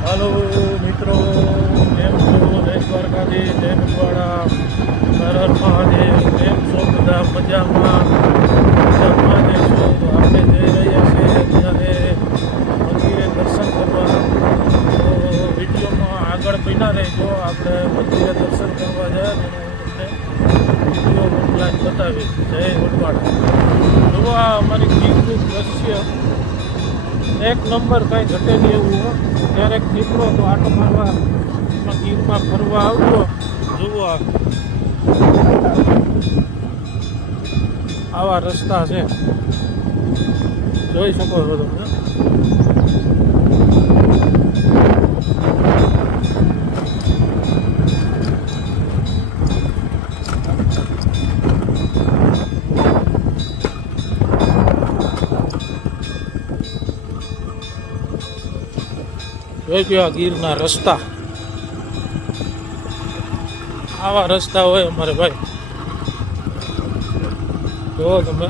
હાલો મિત્રો કેમ છો જય દ્વારકાજી જય મકવાડા હર મહાદેવ, કેમ છો બધા મજામાં? મજામાં જ છો? તો આપણે જઈ રહ્યા છીએ ત્યારે મંદિરે દર્શન કરવા. તો વિડીયોમાં આગળ બન્યા રહેજો, આપણે મંદિરે દર્શન કરવા જાય અને તમને વીડિયો ઓનલાઈન બતાવીશ. જય વડવાડા. જોવા અમારી ગીરનું દ્રશ્ય એક નંબર કાંઈ ઘટે નહીં એવું, હો. ક્યારેક નીકળો તો આટો મારવા ગીરમાં ફરવા આવજો જુઓ આવા રસ્તા છે. જોઈ શકો છો તમે? આ ગીરના રસ્તા. આવા રસ્તા હોય અમારે ભાઈ. જો તમે.